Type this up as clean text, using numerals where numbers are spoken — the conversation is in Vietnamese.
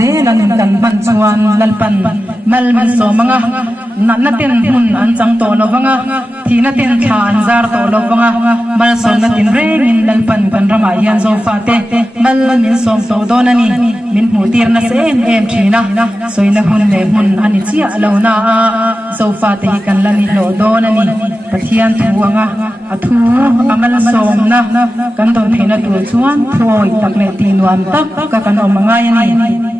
se lan kan man chuan lalpan mal min so manga na ten hun an chang to lovanga thina ten kha an zar to lovanga mal som na tin reng in lalpan kan rama yan zo fa te mal min som to donani min mu tir na se em thina soina hun le hun ani chia lo na zo fa te kan lani lo donani pathian thuanga athu amal som na kan don phena tu chuan thoi tak le ti nuam tak ka kan omanga yani